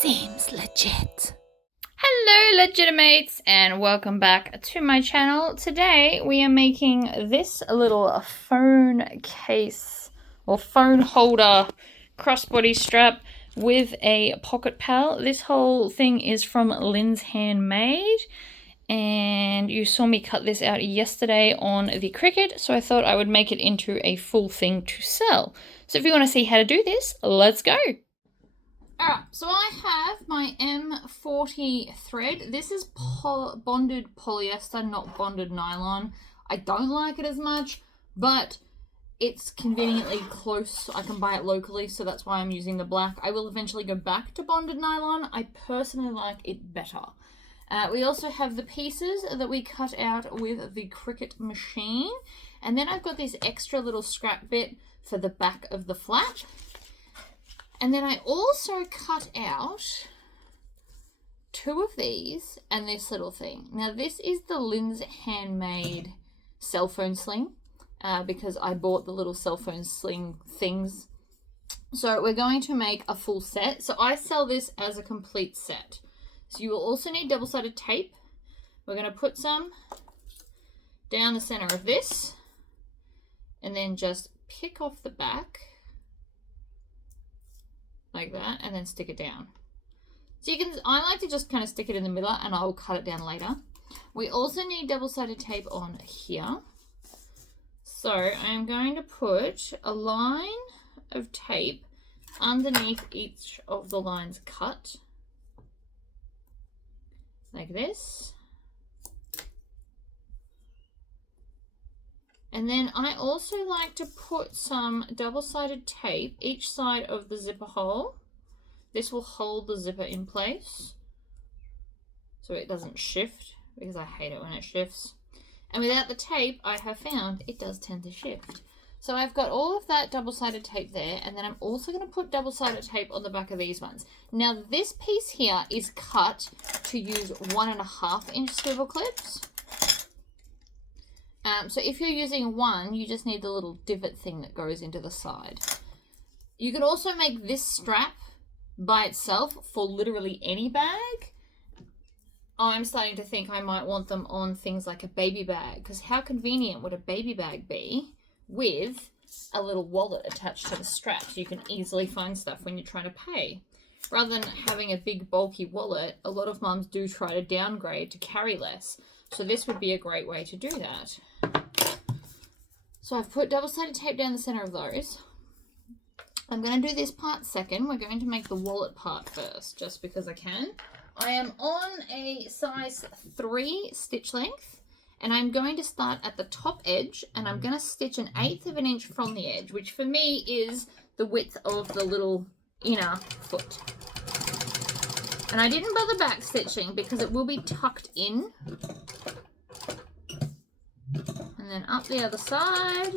Seems legit. Hello Legitimates and welcome back to my channel. Today we are making this little phone case or phone holder crossbody strap with a pocket pal. This whole thing is from Linds Handmade and you saw me cut this out yesterday on the Cricut, so I thought I would make it into a full thing to sell. So if you want to see how to do this, let's go. Alright, so I have my M40 thread. This is bonded polyester, not bonded nylon. I don't like it as much, but it's conveniently close. I can buy it locally, so that's why I'm using the black. I will eventually go back to bonded nylon. I personally like it better. We also have the pieces that we cut out with the Cricut machine. And then I've got this extra little scrap bit for the back of the flap. And then I also cut out two of these and this little thing. Now this is the Linds handmade cell phone sling because I bought the little cell phone sling things. So we're going to make a full set. So I sell this as a complete set. So you will also need double-sided tape. We're going to put some down the center of this and then just pick off the back. Like that, and then stick it down. So you can, I like to just kind of stick it in the middle and I'll cut it down later. We also need double-sided tape on here. So I'm going to put a line of tape underneath each of the lines cut. Like this. And then I also like to put some double-sided tape each side of the zipper hole. This will hold the zipper in place so it doesn't shift, because I hate it when it shifts. And without the tape, I have found it does tend to shift. So I've got all of that double-sided tape there, and then I'm also going to put double-sided tape on the back of these ones. Now this piece here is cut to use 1.5 inch swivel clips. So if you're using one, you just need the little divot thing that goes into the side. You can also make this strap by itself for literally any bag. I'm starting to think I might want them on things like a baby bag, because how convenient would a baby bag be with a little wallet attached to the strap so you can easily find stuff when you're trying to pay. Rather than having a big bulky wallet, a lot of mums do try to downgrade to carry less. So this would be a great way to do that. So I've put double-sided tape down the center of those. I'm going to do this part second. We're going to make the wallet part first, just because I can. I am on a size 3 stitch length, and I'm going to start at the top edge, and I'm going to stitch 1/8 of an inch from the edge, which for me is the width of the little inner foot. And I didn't bother back stitching because it will be tucked in. And then up the other side.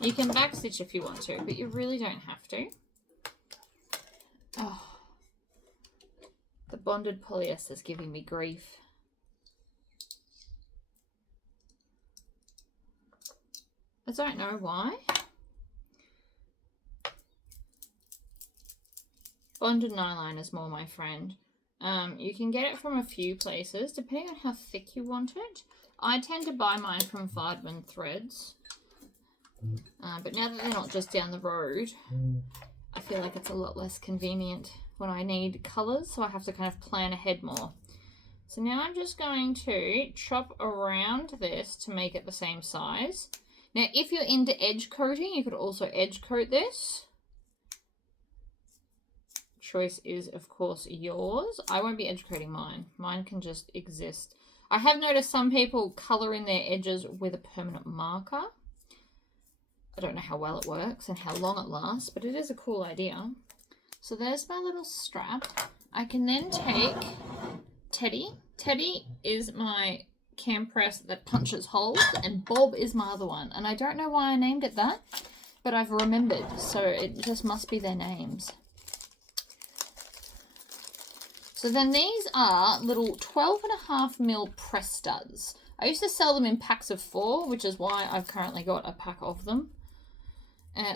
You can back stitch if you want to, but you really don't have to. Oh, the bonded polyester is giving me grief. I don't know why. Bonded nylon is more my friend. You can get it from a few places, depending on how thick you want it. I tend to buy mine from Vardman Threads. But now that they're not just down the road, I feel like it's a lot less convenient when I need colours, so I have to kind of plan ahead more. So now I'm just going to chop around this to make it the same size. Now, if you're into edge coating, you could also edge coat this. Choice is, of course, yours. I won't be edge coating mine. Mine can just exist. I have noticed some people colour in their edges with a permanent marker. I don't know how well it works and how long it lasts, but it is a cool idea. So there's my little strap. I can then take Teddy. Teddy is my cam press that punches holes, and Bob is my other one. And I don't know why I named it that, but I've remembered, so it just must be their names. So then these are little 12.5mm press studs. I used to sell them in packs of 4, which is why I've currently got a pack of them.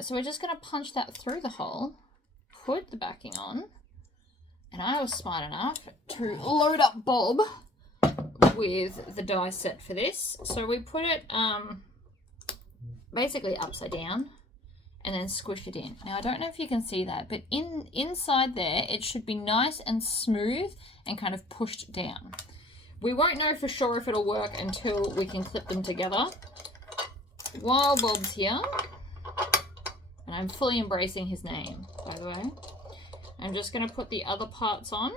So we're just going to punch that through the hole, put the backing on, and I was smart enough to load up Bob with the die set for this. So we put it basically upside down and then squish it in. Now I don't know if you can see that, but inside there it should be nice and smooth and kind of pushed down. We won't know for sure if it'll work until we can clip them together. While Bob's here, and I'm fully embracing his name, by the way, I'm just going to put the other parts on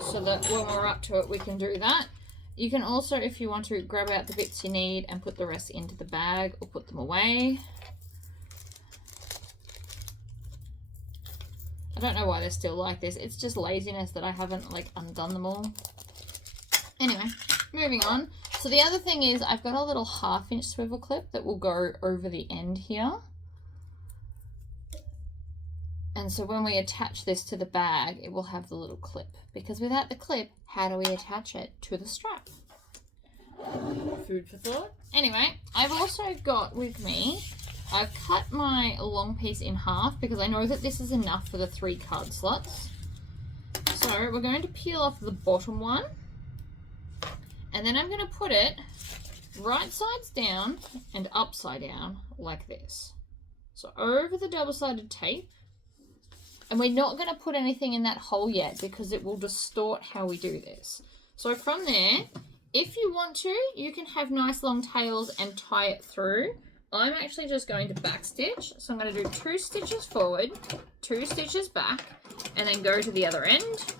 so that when we're up to it we can do that. You can also, if you want to, grab out the bits you need and put the rest into the bag or put them away. I don't know why they're still like this. It's just laziness that I haven't like undone them all. Anyway, moving on. So the other thing is I've got a little 1/2 inch swivel clip that will go over the end here. And so when we attach this to the bag, it will have the little clip. Because without the clip, how do we attach it to the strap? Food for thought. Anyway, I've also got with me, I've cut my long piece in half because I know that this is enough for the 3 card slots. So we're going to peel off the bottom one. And then I'm going to put it right sides down and upside down like this. So over the double-sided tape. And we're not going to put anything in that hole yet because it will distort how we do this. So from there, if you want to, you can have nice long tails and tie it through. I'm actually just going to back stitch. So I'm going to do 2 stitches forward, 2 stitches back, and then go to the other end.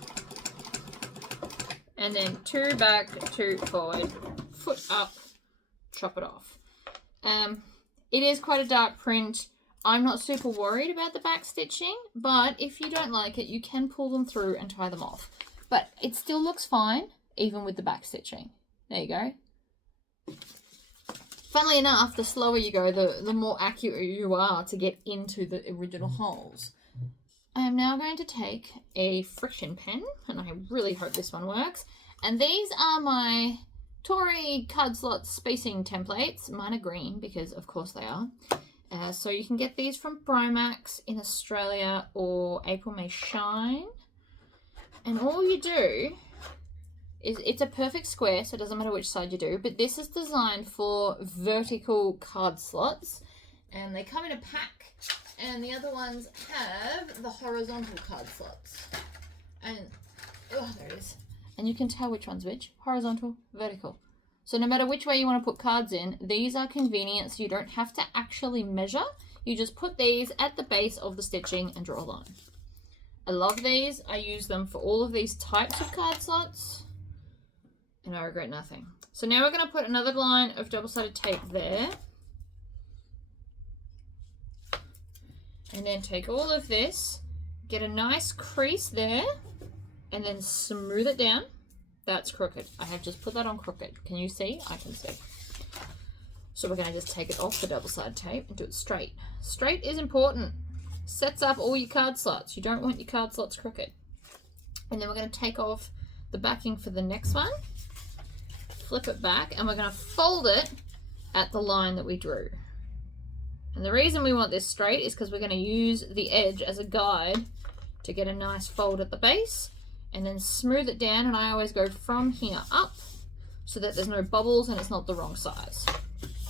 And then 2 back, 2 forward, foot up, chop it off. It is quite a dark print. I'm not super worried about the back stitching, but if you don't like it, you can pull them through and tie them off. But it still looks fine, even with the back stitching. There you go. Funnily enough, the slower you go, the more accurate you are to get into the original holes. I am now going to take a friction pen, and I really hope this one works. And these are my Tory card slot spacing templates. Mine are green, because of course they are. So you can get these from Bromax in Australia or April May Shine. And all you do is, it's a perfect square, so it doesn't matter which side you do, but this is designed for vertical card slots. And they come in a pack, and the other ones have the horizontal card slots. And, oh, there it is. And you can tell which one's which, horizontal, vertical. So no matter which way you want to put cards in, these are convenient, so you don't have to actually measure. You just put these at the base of the stitching and draw a line. I love these. I use them for all of these types of card slots, and I regret nothing. So now we're going to put another line of double-sided tape there. And then take all of this, get a nice crease there, and then smooth it down. That's crooked. I have just put that on crooked. Can you see? I can see. So we're going to just take it off the double-sided tape and do it straight. Straight is important. Sets up all your card slots. You don't want your card slots crooked. And then we're going to take off the backing for the next one. Flip it back, and we're going to fold it at the line that we drew. And the reason we want this straight is because we're going to use the edge as a guide to get a nice fold at the base. And then smooth it down, and I always go from here up so that there's no bubbles and it's not the wrong size.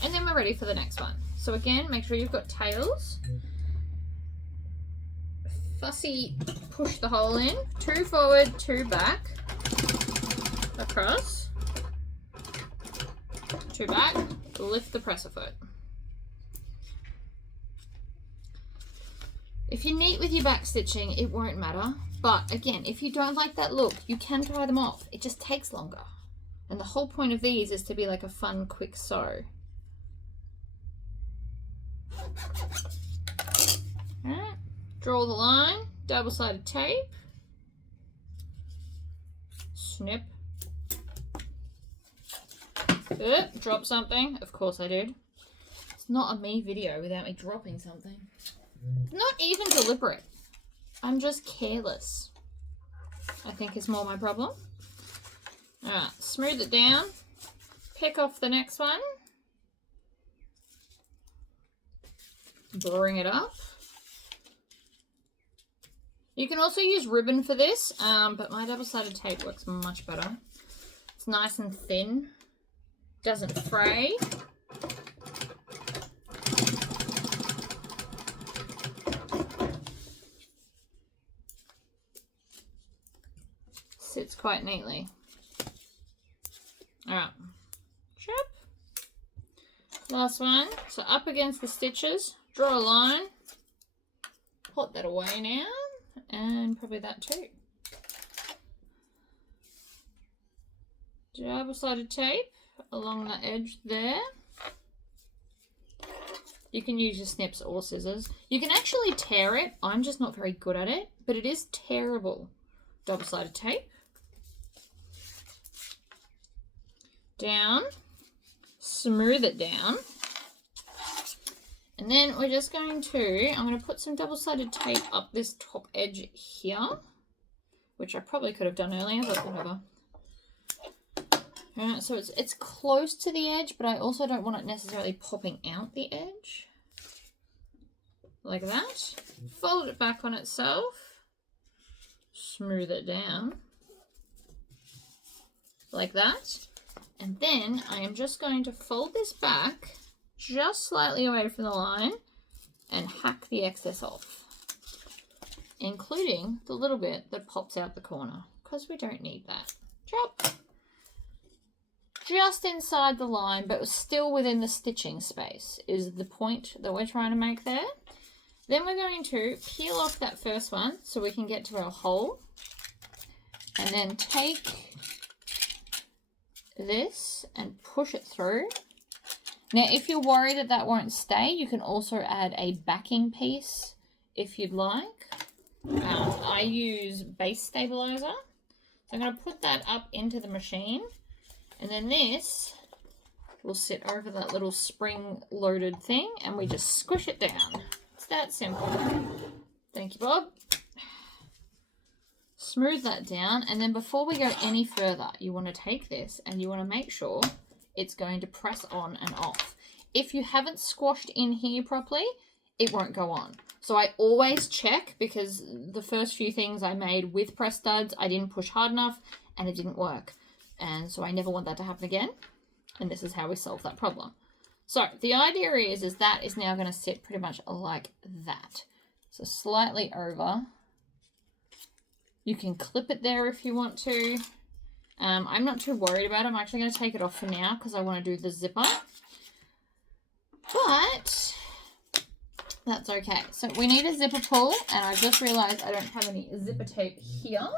And then we're ready for the next one. So again, make sure you've got tails. Fussy, push the hole in. 2 forward, 2 back. Across. 2 back. Lift the presser foot. If you're neat with your back stitching, it won't matter. But again, if you don't like that look, you can tie them off. It just takes longer. And the whole point of these is to be like a fun, quick sew. Alright, draw the line, double-sided tape. Snip. Drop something. Of course I did. It's not a me video without me dropping something. It's not even deliberate. I'm just careless, I think is more my problem. Alright, smooth it down. Pick off the next one. bring it up. You can also use ribbon for this, but my double-sided tape works much better. It's nice and thin, doesn't fray. Sits quite neatly. All right, chop. Last one. So up against the stitches, draw a line, put that away now, and probably that too. Double-sided tape along the edge there. You can use your snips or scissors. You can actually tear it. I'm just not very good at it, but it is tearable. Double-sided tape. Down. Smooth it down. And then we're just going to, I'm going to put some double-sided tape up this top edge here, which I probably could have done earlier, but whatever. Alright, so it's close to the edge, but I also don't want it necessarily popping out the edge. Like that. Fold it back on itself. Smooth it down. Like that. And then I am just going to fold this back just slightly away from the line and hack the excess off, including the little bit that pops out the corner, because we don't need that. Chop. Just inside the line, but still within the stitching space is the point that we're trying to make there. Then we're going to peel off that first one so we can get to our hole, and then take this and push it through. Now, if you're worried that that won't stay, you can also add a backing piece if you'd like. I use base stabilizer. So I'm going to put that up into the machine, and then this will sit over that little spring-loaded thing, and we just squish it down. It's that simple. Thank you, Bob. Smooth that down, and then before we go any further, you want to take this and you want to make sure it's going to press on and off. If you haven't squashed in here properly, it won't go on. So I always check, because the first few things I made with press studs, I didn't push hard enough and it didn't work. And so I never want that to happen again. And this is how we solve that problem. So the idea is that is now going to sit pretty much like that. So slightly over. You can clip it there if you want to. I'm not too worried about it. I'm actually going to take it off for now because I want to do the zipper. But that's okay. So we need a zipper pull, and I just realized I don't have any zipper tape here.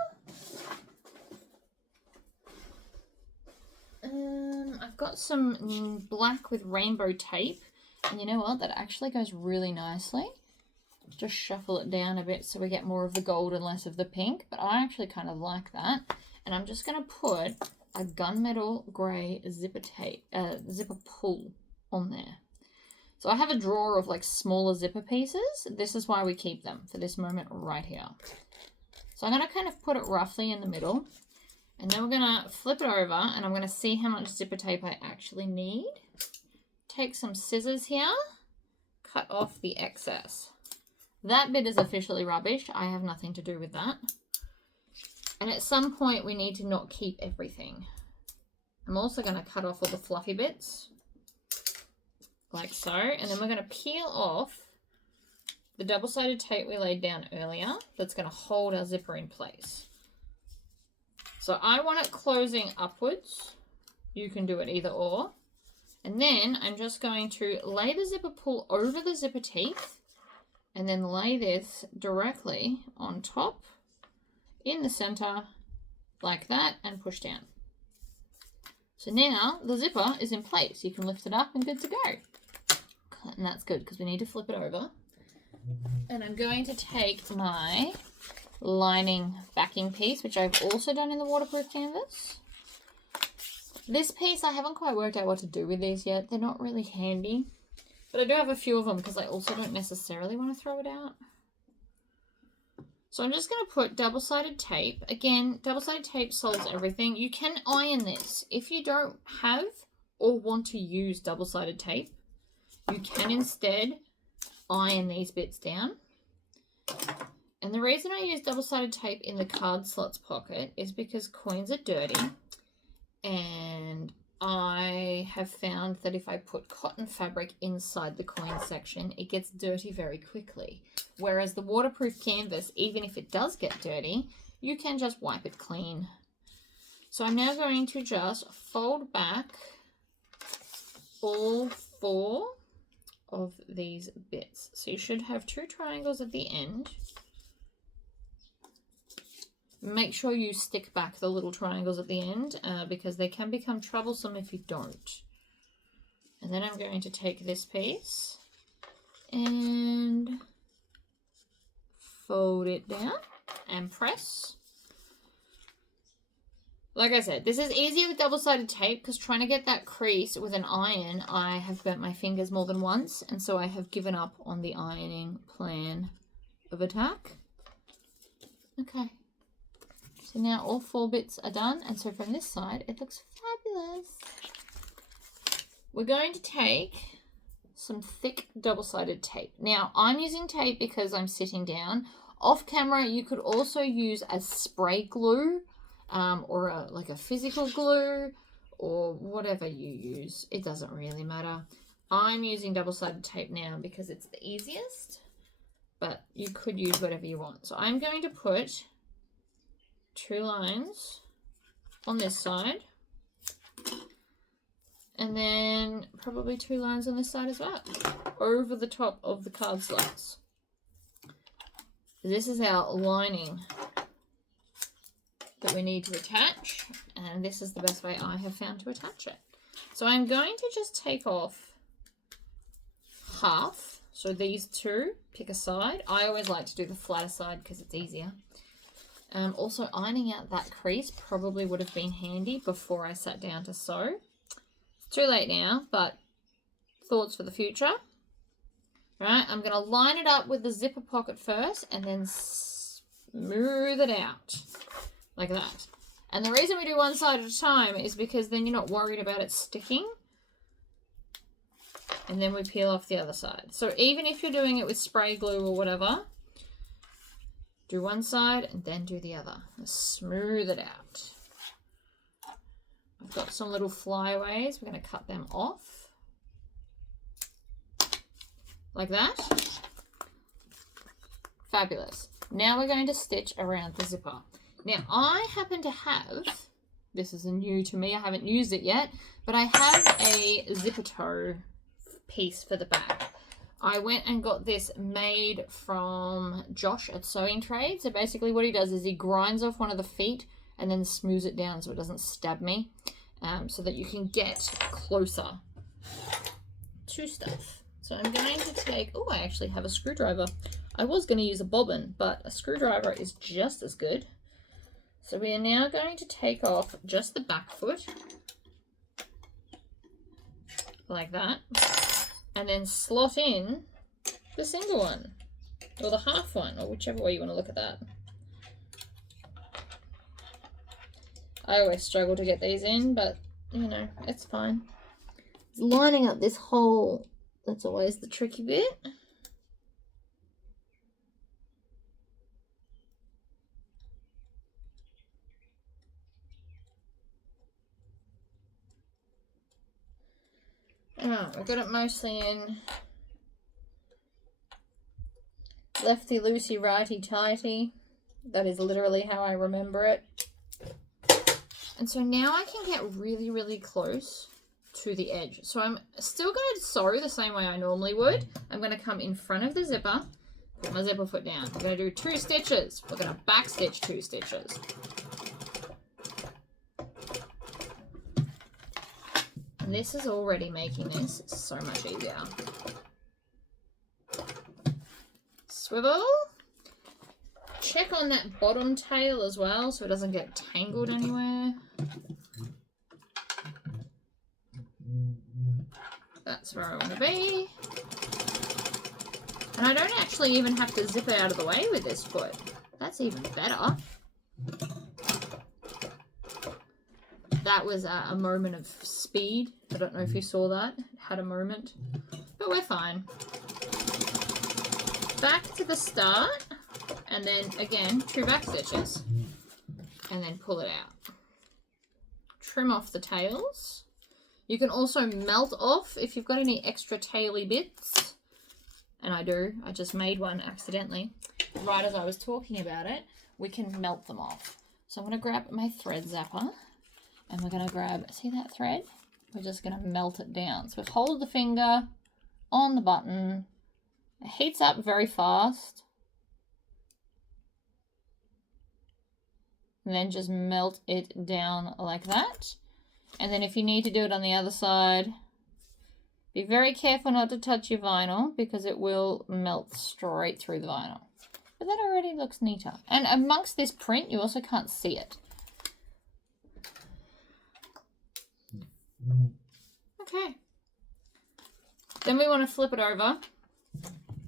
I've got some black with rainbow tape, and you know what? That actually goes really nicely. Just shuffle it down a bit so we get more of the gold and less of the pink, but I actually kind of like that. And I'm just going to put a gunmetal grey zipper tape, zipper pull on there. So I have a drawer of like smaller zipper pieces. This is why we keep them for this moment right here. So I'm going to kind of put it roughly in the middle, and then we're going to flip it over, and I'm going to see how much zipper tape I actually need. Take some scissors here, cut off the excess. That bit is officially rubbish. I have nothing to do with that. And at some point, we need to not keep everything. I'm also going to cut off all the fluffy bits, like so. And then we're going to peel off the double-sided tape we laid down earlier that's going to hold our zipper in place. So I want it closing upwards. You can do it either or. And then I'm just going to lay the zipper pull over the zipper teeth, and then lay this directly on top in the center like that and push down. So now the zipper is in place. You can lift it up and good to go. And that's good because we need to flip it over. And I'm going to take my lining backing piece, which I've also done in the waterproof canvas. This piece, I haven't quite worked out what to do with these yet. They're not really handy. But I do have a few of them because I also don't necessarily want to throw it out. So I'm just going to put double-sided tape. Again, double-sided tape solves everything. You can iron this. If you don't have or want to use double-sided tape, you can instead iron these bits down. And the reason I use double-sided tape in the card slots pocket is because coins are dirty, and I have found that if I put cotton fabric inside the coin section, it gets dirty very quickly. Whereas the waterproof canvas, even if it does get dirty, you can just wipe it clean. So I'm now going to just fold back all 4 of these bits. So you should have 2 triangles at the end. Make sure you stick back the little triangles at the end because they can become troublesome if you don't. And then I'm going to take this piece and fold it down and press. Like I said, this is easier with double-sided tape because trying to get that crease with an iron, I have burnt my fingers more than once, and so I have given up on the ironing plan of attack. Okay. So now all 4 bits are done, and so from this side, it looks fabulous. We're going to take some thick double-sided tape. Now, I'm using tape because I'm sitting down. Off camera, you could also use a spray glue or like a physical glue or whatever you use. It doesn't really matter. I'm using double-sided tape now because it's the easiest, but you could use whatever you want. So I'm going to put 2 lines on this side, and then probably 2 lines on this side as well, over the top of the card slots. This is our lining that we need to attach, and this is the best way I have found to attach it. So I'm going to just take off half, so these 2, pick a side. I always like to do the flatter side because it's easier. Also, ironing out that crease probably would have been handy before I sat down to sew. It's too late now, but thoughts for the future. Right, I'm going to line it up with the zipper pocket first and then smooth it out like that. And the reason we do one side at a time is because then you're not worried about it sticking. And then we peel off the other side. So even if you're doing it with spray glue or whatever, do one side and then do the other. Smooth it out. I've got some little flyaways. We're going to cut them off. Like that. Fabulous. Now we're going to stitch around the zipper. Now I happen to have, this is new to me, I haven't used it yet, but I have a zipper toe piece for the back. I went and got this made from Josh at Sewing Trade. So basically what he does is he grinds off one of the feet and then smooths it down so it doesn't stab me, so that you can get closer to stuff. So I'm going to take, oh, I actually have a screwdriver. I was going to use a bobbin, but a screwdriver is just as good. So we are now going to take off just the back foot, like that. And then slot in the single one, or the half one, or whichever way you want to look at that. I always struggle to get these in, but, you know, it's fine. It's lining up this hole that's always the tricky bit. Alright, we've got it mostly in lefty loosey, righty tighty. That is literally how I remember it. And so now I can get really, really close to the edge. So I'm still going to sew the same way I normally would. I'm going to come in front of the zipper, put my zipper foot down. I'm going to do 2 stitches. We're going to back stitch 2 stitches. And this is already making this so much easier. Swivel. Check on that bottom tail as well so it doesn't get tangled anywhere. That's where I want to be. And I don't actually even have to zip it out of the way with this foot. That's even better. That was a moment of speed. I don't know if you saw that. It had a moment. But we're fine. back to the start, and then again 2 back stitches, and then pull it out. Trim off the tails. You can also melt off if you've got any extra taily bits. And I do. I just made one accidentally. Right as I was talking about it, we can melt them off. So I'm going to grab my thread zapper. And we're going to grab, see that thread? We're just going to melt it down. So hold the finger on the button. It heats up very fast. And then just melt it down like that. And then if you need to do it on the other side, be very careful not to touch your vinyl because it will melt straight through the vinyl. But that already looks neater. And amongst this print, you also can't see it. Okay. Then we want to flip it over.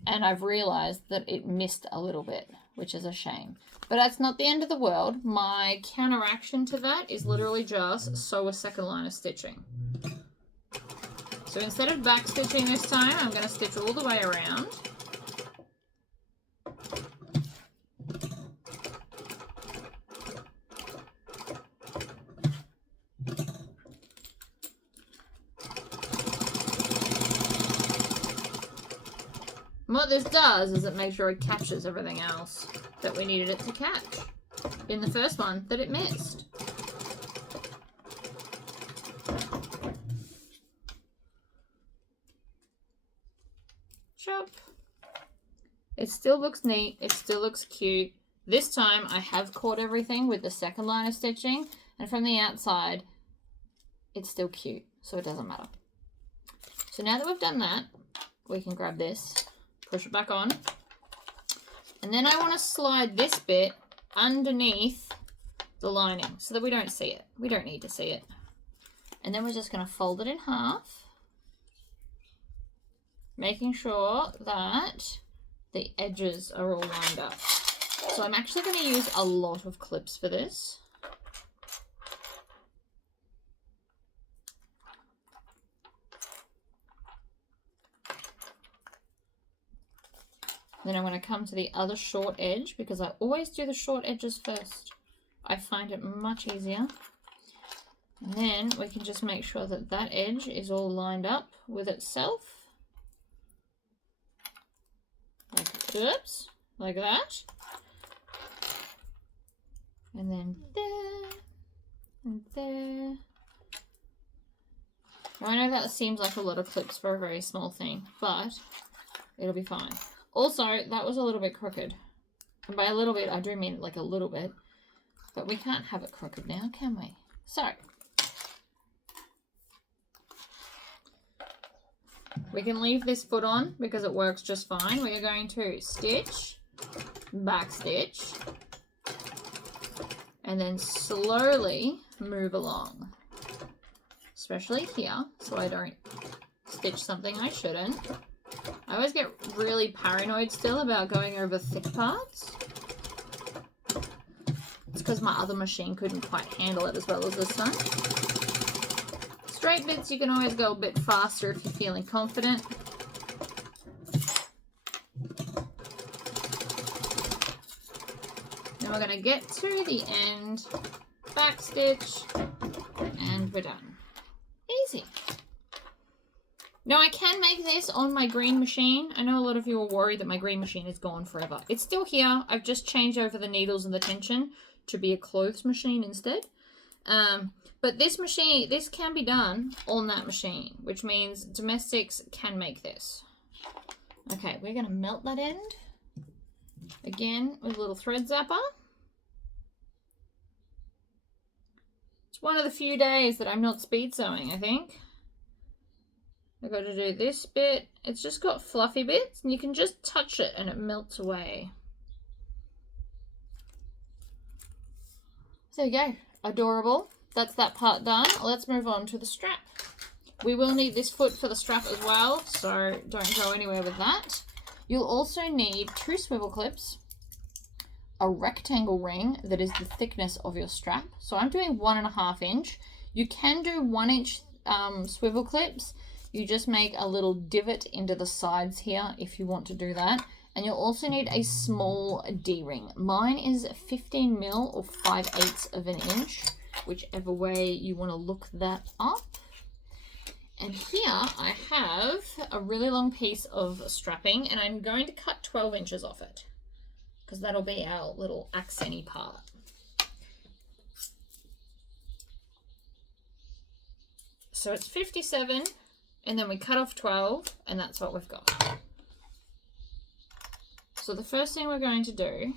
And I've realized that it missed a little bit, which is a shame. But that's not the end of the world. My counteraction to that is literally just sew a second line of stitching. So instead of back stitching this time, I'm going to stitch all the way around. And what this does is it makes sure it catches everything else that we needed it to catch in the first one that it missed. Chop. It still looks neat. It still looks cute. This time I have caught everything with the second line of stitching, and from the outside it's still cute, so it doesn't matter. So now that we've done that, we can grab this, push it back on, and then I want to slide this bit underneath the lining so that we don't see it. We don't need to see it. And then we're just going to fold it in half, making sure that the edges are all lined up. So I'm actually going to use a lot of clips for this. Then I'm going to come to the other short edge because I always do the short edges first. I find it much easier. And then we can just make sure that that edge is all lined up with itself. Oops, like that. And then there, and there. Now, I know that seems like a lot of clips for a very small thing, but it'll be fine. Also, that was a little bit crooked. And by a little bit, I do mean like a little bit. But we can't have it crooked now, can we? So, we can leave this foot on because it works just fine. We are going to stitch, back stitch, and then slowly move along. Especially here, so I don't stitch something I shouldn't. I always get really paranoid still about going over thick parts. It's because my other machine couldn't quite handle it as well as this one. Straight bits, you can always go a bit faster if you're feeling confident. Then we're going to get to the end, back stitch, and we're done. Easy. Now I can make this on my green machine. I know a lot of you are worried that my green machine is gone forever. It's still here. I've just changed over the needles and the tension to be a clothes machine instead. But this machine, this can be done on that machine, which means domestics can make this. Okay, we're going to melt that end. Again, with a little thread zapper. It's one of the few days that I'm not speed sewing, I think. I've got to do this bit. It's just got fluffy bits, and you can just touch it and it melts away. So there you go. Adorable. That's that part done. Let's move on to the strap. We will need this foot for the strap as well, so don't go anywhere with that. You'll also need 2 swivel clips, a rectangle ring that is the thickness of your strap. So I'm doing 1.5 inch. You can do 1 inch swivel clips. you just make a little divot into the sides here if you want to do that. And you'll also need a small D-ring. Mine is 15 mil or 5/8 of an inch, whichever way you want to look that up. And here I have a really long piece of strapping, and I'm going to cut 12 inches off it because that'll be our little accenty part. So it's 57, and then we cut off 12, and that's what we've got. So the first thing we're going to do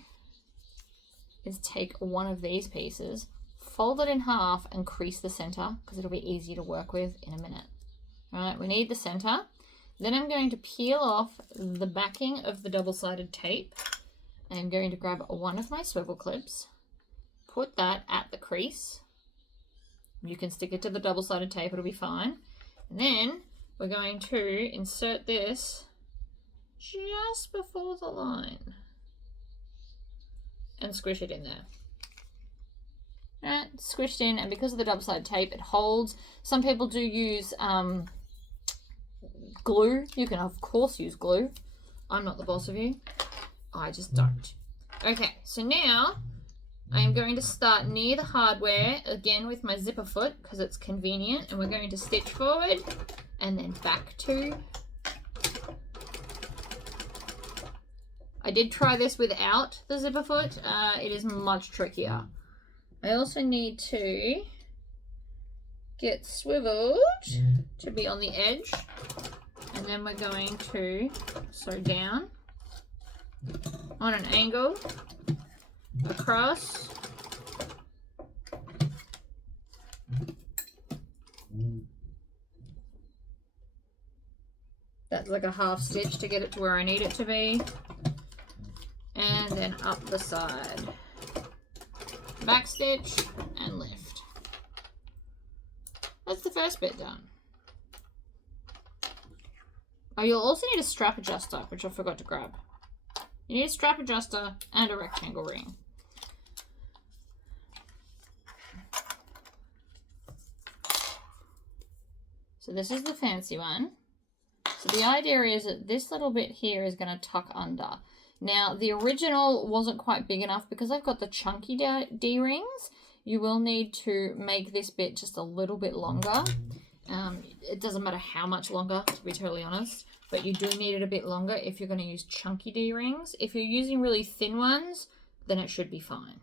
is take one of these pieces, fold it in half and crease the center because it'll be easy to work with in a minute. All right, we need the center. Then I'm going to peel off the backing of the double-sided tape. I'm going to grab one of my swivel clips, put that at the crease. You can stick it to the double-sided tape, it'll be fine. And then we're going to insert this just before the line and squish it in there. Right, squished in, and because of the double-sided tape, it holds. Some people do use glue. You can of course use glue. I'm not the boss of you. I just don't. Okay, so now I am going to start near the hardware again with my zipper foot because it's convenient, and we're going to stitch forward and then back two. I did try this without the zipper foot. It is much trickier. I also need to get swiveled to be on the edge, and then we're going to sew down on an angle across. That's like a half stitch to get it to where I need it to be. And then up the side, back stitch and lift. That's the first bit done. Oh, you'll also need a strap adjuster, which I forgot to grab. You need a strap adjuster and a rectangle ring. So this is the fancy one. So the idea is that this little bit here is going to tuck under. Now, the original wasn't quite big enough because I've got the chunky D-rings. You will need to make this bit just a little bit longer. It doesn't matter how much longer, to be totally honest, but you do need it a bit longer if you're going to use chunky D-rings. If you're using really thin ones, then it should be fine.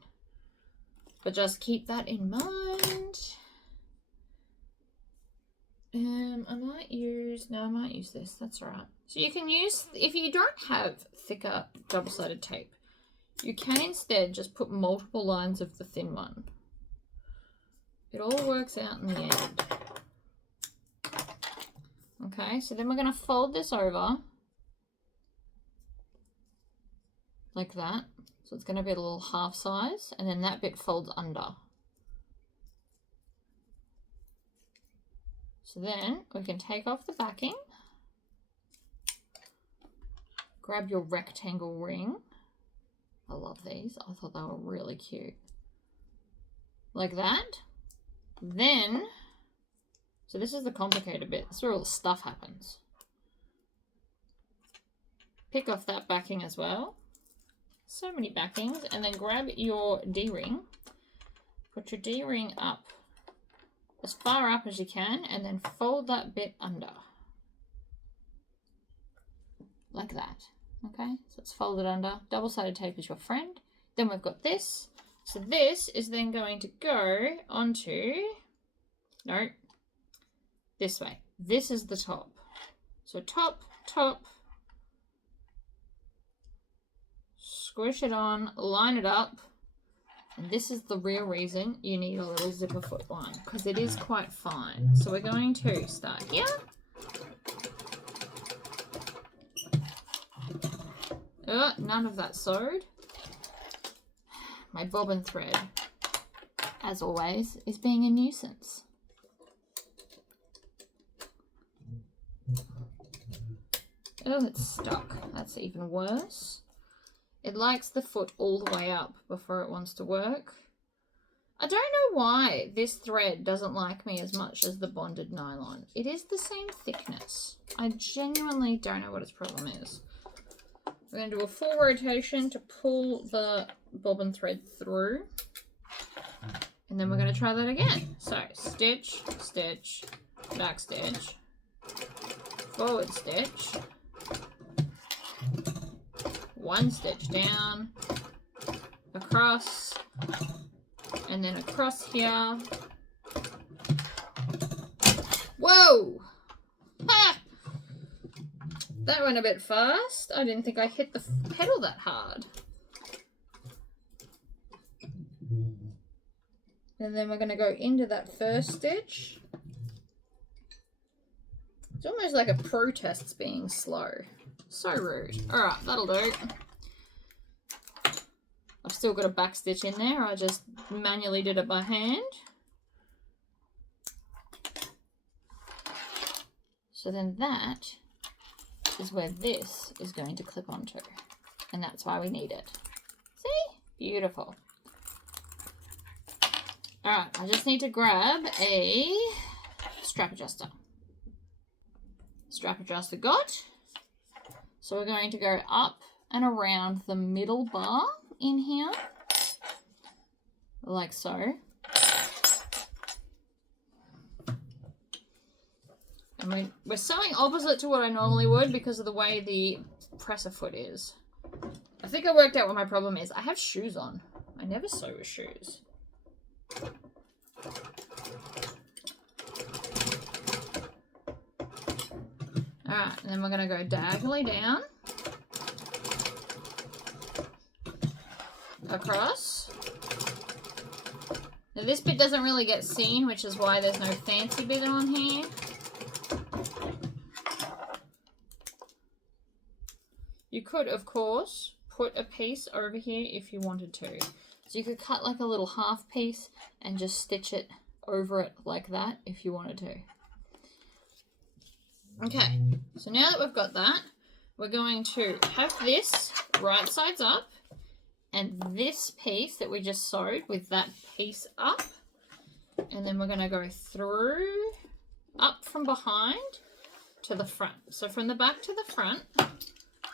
But just keep that in mind. I might use this, that's all right. So you can use, if you don't have thicker double-sided tape, you can instead just put multiple lines of the thin one. It all works out in the end. Okay, so then we're going to fold this over like that. So it's going to be a little half size, and then that bit folds under. So then we can take off the backing, grab your rectangle ring. I love these. I thought they were really cute. Like that. Then, so this is the complicated bit. This is where all the stuff happens. Pick off that backing as well. So many backings. And then grab your D-ring. Put your D-ring up as far up as you can, and then fold that bit under. Like that. Okay, so it's folded under. Double-sided tape is your friend. Then we've got this. So this is then going to go onto, no, this way. This is the top. So top, top, squish it on, line it up. And this is the real reason you need a little zipper foot one, because it is quite fine. So we're going to start here. Oh, none of that sewed. My bobbin thread, as always, is being a nuisance. Oh, it's stuck. That's even worse. It likes the foot all the way up before it wants to work. I don't know why this thread doesn't like me as much as the bonded nylon. It is the same thickness. I genuinely don't know what its problem is. We're going to do a full rotation to pull the bobbin thread through. And then we're going to try that again. So stitch, stitch, back stitch, forward stitch, one stitch down, across, and then across here. Whoa! Ha! That went a bit fast. I didn't think I hit the pedal that hard. And then we're going to go into that first stitch. It's almost like a protest's being slow. So rude. Alright, that'll do. I've still got a back stitch in there. I just manually did it by hand. So then that is where this is going to clip onto. And that's why we need it. See? Beautiful. Alright, I just need to grab a strap adjuster. Strap adjuster got. So we're going to go up and around the middle bar in here. Like so. And we're sewing opposite to what I normally would because of the way the presser foot is. I think I worked out what my problem is. I have shoes on. I never sew with shoes. Alright, and then we're going to go diagonally down, across. Now this bit doesn't really get seen, which is why there's no fancy bit on here. You could, of course, put a piece over here if you wanted to. So you could cut like a little half piece and just stitch it over it like that if you wanted to. Okay, so now that we've got that, we're going to have this right sides up and this piece that we just sewed with that piece up. And then we're going to go through, up from behind to the front. So from the back to the front,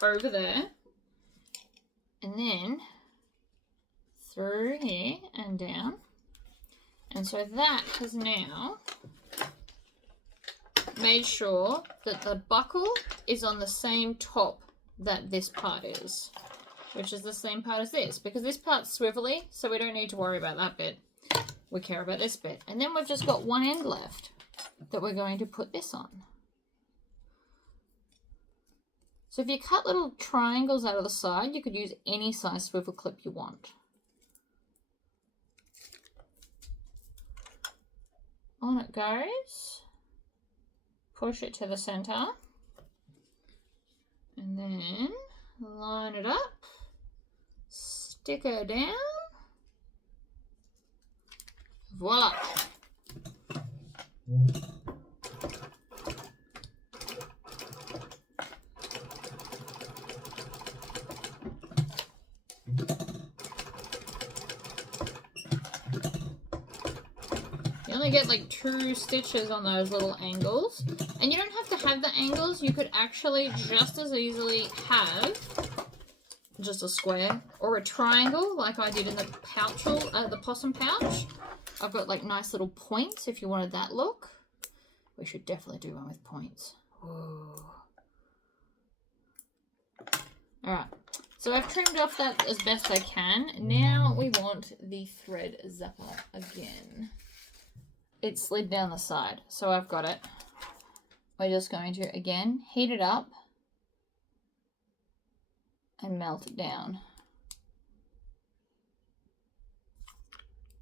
over there, and then through here and down. And so that has now made sure that the buckle is on the same top that this part is, which is the same part as this, because this part's swivelly, so we don't need to worry about that bit. We care about this bit. And then we've just got one end left that we're going to put this on. So if you cut little triangles out of the side, you could use any size swivel clip you want. On it goes. Push it to the center. And then line it up. Stick her down. Voila. You only get like 2 stitches on those little angles, and you don't have to have the angles. You could actually just as easily have just a square or a triangle like I did in the pouch, the possum pouch. I've got like nice little points if you wanted that look. We should definitely do one with points. Whoa. Alright, so I've trimmed off that as best I can. Now we want the thread zapper again. It slid down the side, so I've got it. We're just going to, again, heat it up and melt it down.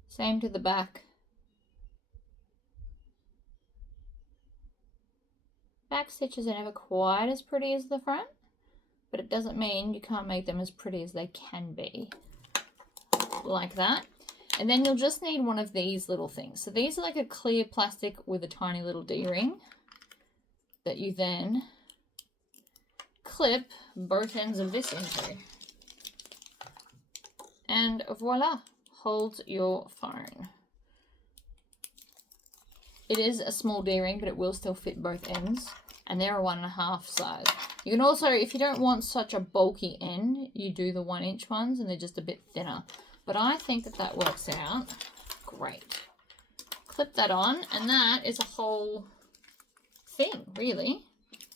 Same to the back. Back stitches are never quite as pretty as the front, but it doesn't mean you can't make them as pretty as they can be. Like that. And then you'll just need one of these little things. So these are like a clear plastic with a tiny little D-ring that you then clip both ends of this into. And voila, holds your phone. It is a small D-ring, but it will still fit both ends. And they're a 1.5 size. You can also, if you don't want such a bulky end, you do the 1-inch ones and they're just a bit thinner. But I think that that works out great. Clip that on, and that is a whole thing, really.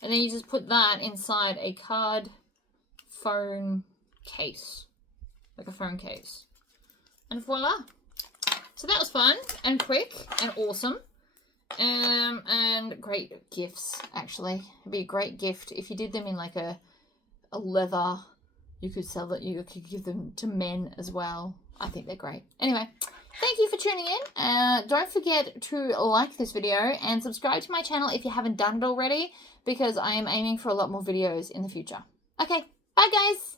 And then you just put that inside a card phone case, like a phone case. And voila. So that was fun and quick and awesome. And great gifts, actually. It'd be a great gift if you did them in like a leather. You could sell it. You could give them to men as well. I think they're great. Anyway, thank you for tuning in. Don't forget to like this video and subscribe to my channel if you haven't done it already, because I am aiming for a lot more videos in the future. Okay, bye guys.